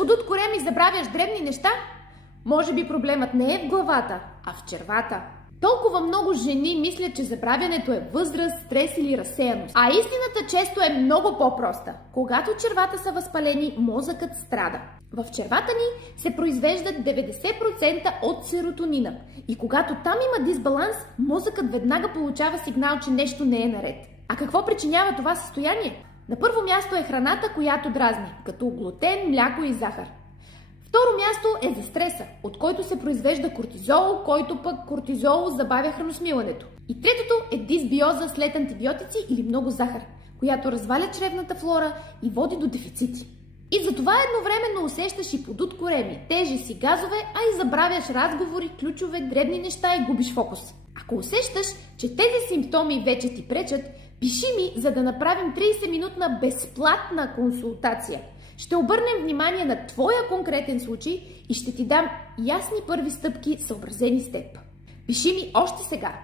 подут корем и забравяш дребни неща? Може би проблемът не е в главата, а в червата. Толкова много жени мислят, че забравянето е възраст, стрес или разсеяност. А истината често е много по-проста. Когато червата са възпалени, мозъкът страда. В червата ни се произвеждат 90% от серотонина. И когато там има дисбаланс, мозъкът веднага получава сигнал, че нещо не е наред. А какво причинява това състояние? На първо място е храната, която дразни, като глутен, мляко и захар. Второ място е за стреса, от който се произвежда кортизол, който пък кортизол забавя храносмилането. И третото е дисбиоза след антибиотици или много захар, която разваля чревната флора и води до дефицити. И затова едновременно усещаш и подут кореми, тежест и газове, а и забравяш разговори, ключове, дребни неща и губиш фокус. Ако усещаш, че тези симптоми вече ти пречат, пиши ми, за да направим 30-минутна безплатна консултация. Ще обърнем внимание на твоя конкретен случай и ще ти дам ясни първи стъпки, съобразени с теб. Пиши ми още сега.